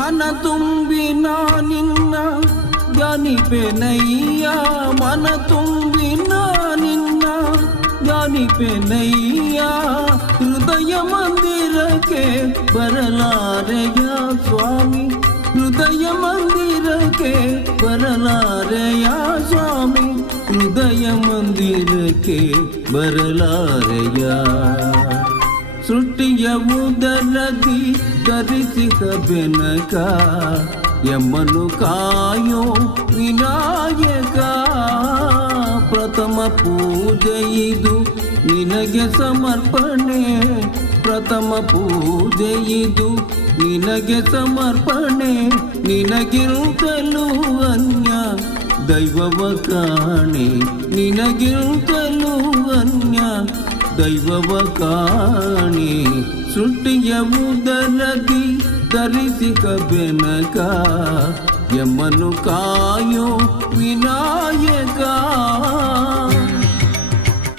ಮನ ತುಂಬಿ ನಿನ್ನ ಧ್ಯಾನಿಪೆನಯ್ಯ ಮನ ತುಂಬಿ ನಿನ್ನ ಧ್ಯಾನಿಪೆನಯ್ಯ ಹೃದಯ ಮಂದಿರಕ್ಕೆ ಬರಲಾರೆಯ ಸ್ವಾಮಿ ಹೃದಯ ಮಂದಿರಕ್ಕೆ ಬರಲಾರೆಯ ಸ್ವಾಮಿ ಹೃದಯ ಮಂದಿರಕ್ಕೆ ಬರಲಾರೆಯ ಸೃಷ್ಟಿಯ ಉದರದಿ ಧರಿಸಿದ ಬೆನಕ ಯಮ್ಮನು ಕಾಯೋ ವಿನಾಯಕ ಪ್ರಥಮ ಪೂಜೆ ಇದು ನಿನಗೆ ಸಮರ್ಪಣೆ ಪ್ರಥಮ ಪೂಜೆ ಇದು ನಿನಗೆ ಸಮರ್ಪಣೆ ನಿನಗಿರುತ್ತಲೂ ಅನ್ಯ ದೈವವ ಕಾಣೆ ನಿನಗಿರುತ್ತಲೂ ಅನ್ಯ ದೈವವ ಕಾಣೆ ಸೃಷ್ಟಿಯ ಉದರದಿ ಧರಿಸಿದ ಬೆನಕ ಯಮ್ಮನು ಕಾಯೋ ವಿನಾಯಕ